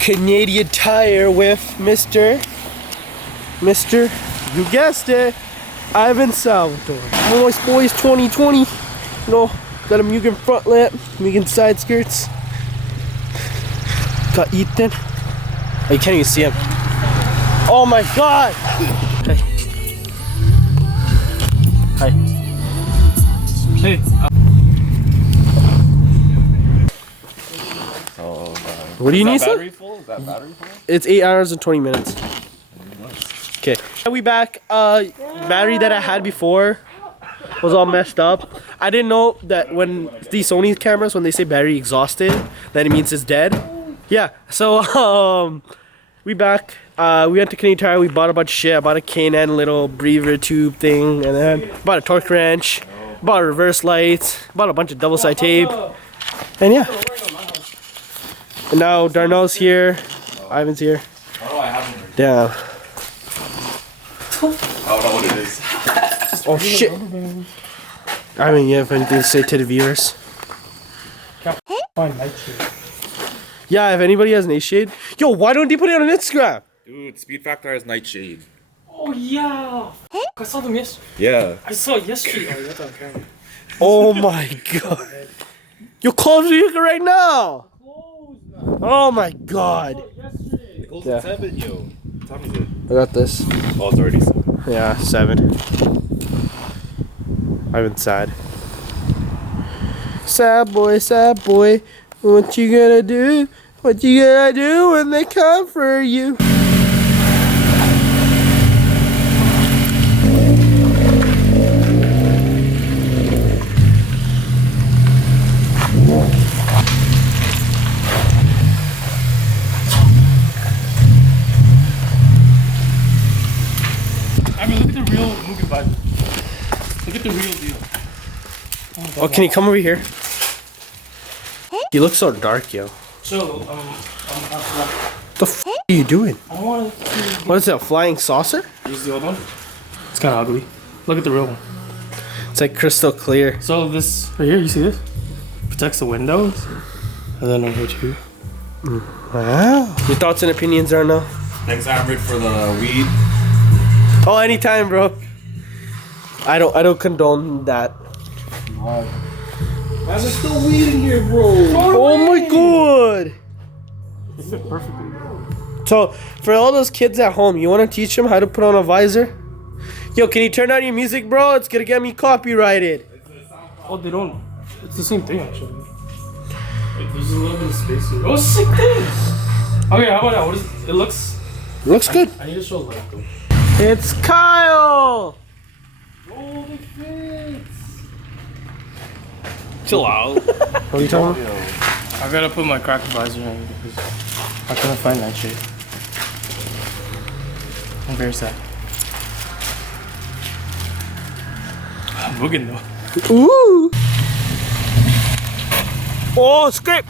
Canadian Tire with Mr. You guessed it, Ivan Salvatore. Boys 2020. You know, got a Mugen front lamp, Mugen side skirts. Got Ethan. Oh, you can't even see him. Oh my god! Hey. Hi. Hey. What do you need, battery full? Is that battery full? It's 8 hours and 20 minutes. Okay. We back. Battery that I had before was all messed up. I didn't know that when these Sony cameras, when they say battery exhausted, that it means it's dead. Yeah. So we back. We went to Canadian Tire. We bought a bunch of shit. I bought a K&N little breather tube thing, and then bought a torque wrench. Bought reverse lights. Bought a bunch of double side tape. And yeah. And now Darnell's here. Ivan's here. Oh, I haven't. Yeah. I don't know what it is. Oh shit. Ivan, you have anything to say to the viewers? Yeah, if anybody has Nightshade. Yo, why don't they put it on Instagram? Dude, Speed Factor has Nightshade. Oh yeah. I saw them yesterday. Yeah. I saw it yesterday. Oh, that's on camera. Oh my god. You're closing it right now. Oh my god. It goes to 7, yo. What time is it? I got this. Oh, it's already 7. Yeah, 7. Ivan's sad. Sad boy. What you gonna do? What you gonna do when they come for you? I mean, look at the real Mugen vibe. Look at the real deal. Oh, can you come over here? You look so dark, yo. So, The f are you doing? I want to. What is it, a flying saucer? Use the old one. It's kind of ugly. Look at the real one. It's like crystal clear. So this right here, you see this? Protects the windows, and then over here too. Wow. Your thoughts and opinions are no? Thanks, Amrit, for the weed. Oh, anytime, bro. I don't condone that. There's still weed in here, bro. Oh my god. It fit perfectly. So, for all those kids at home, you want to teach them how to put on a visor? Yo, can you turn on your music, bro? It's gonna get me copyrighted. Oh, they don't. It's the same thing actually. Wait, there's a little bit of space here. Oh, sick thing. Okay, how about that? What is it? Looks good. I need to show light though. It's Kyle. Oh, it fits. Chill out. What are you talking about? I gotta put my cracked visor in because I couldn't find that shit. I'm very sad. I'm Mugen though. Ooh. Oh, scrape.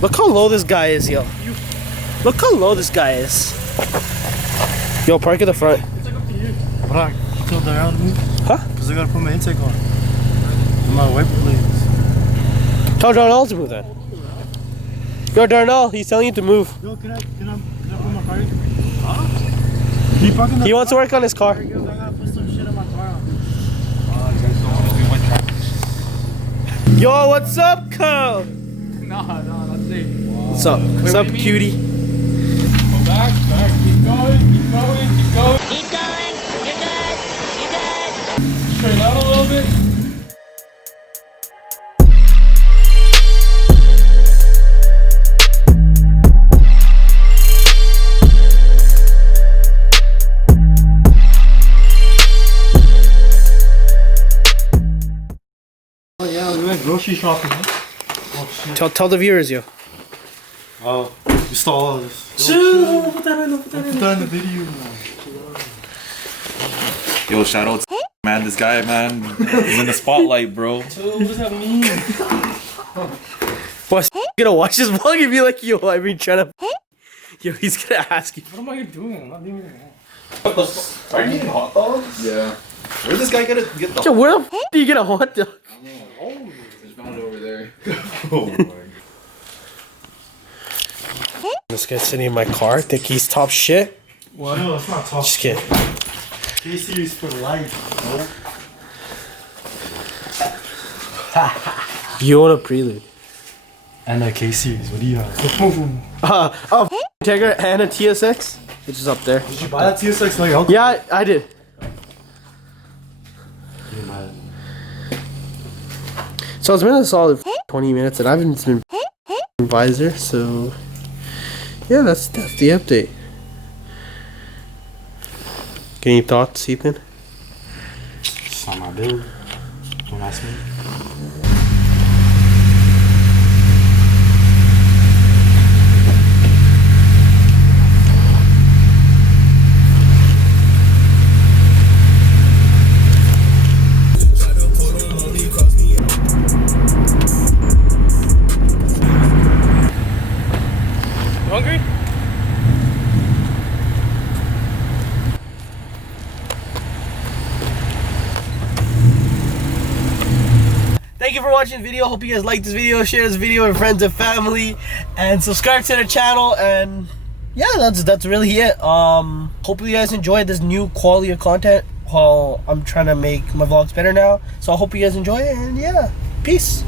Look how low this guy is, yo. Look how low this guy is. Yo, park at the front. It's like up to you. But I tilted around me. Huh? Because I gotta put my intake on. And my wiper blades. Tell Darnell to move then. Yo, Darnell, he's telling you to move. Yo, can I put my car in? Huh? Can you park in the He wants to work on his car. I gotta put some shit in my car. Yo, what's up, Kyle? Nah, that's it. What's up? What's up, cutie? Go back, keep going. Keep going, you're good, you're good. Straighten out a little bit. Oh yeah, we went grocery shopping. Oh shit. Tell the viewers, yo. Oh, you stole all this. Chill, put that in the video. Yo, shout out to man, this guy, man, he's in the spotlight, bro. Chill, what does that mean? Boss, gonna watch this vlog and be like, yo, I've been trying to. Yo, he's gonna ask you. What am I doing? I'm not doing anything. Are you eating hot dogs? Yeah. Where'd this guy get the Yo, where the f do you get a hot dog? I found it over there. Oh my god. This guy's sitting in my car. Think he's top shit. What? No, it's not top. Just kidding. K-Series for life, bro. You own a Prelude. And a K-Series, what do you have? Integra and a TSX, which is up there. Did you buy that TSX like alcohol? Yeah, I did. You didn't buy it. So it's been a solid 20 minutes and I haven't been visor, so yeah, that's the update. Any thoughts, Ethan? It's not my build. Don't ask me. Hungry? Thank you for watching the video. Hope you guys liked this video. Share this video with friends and family, and subscribe to the channel. And yeah, that's really it. Hopefully you guys enjoyed this new quality of content while I'm trying to make my vlogs better now. So I hope you guys enjoy it, and yeah, peace.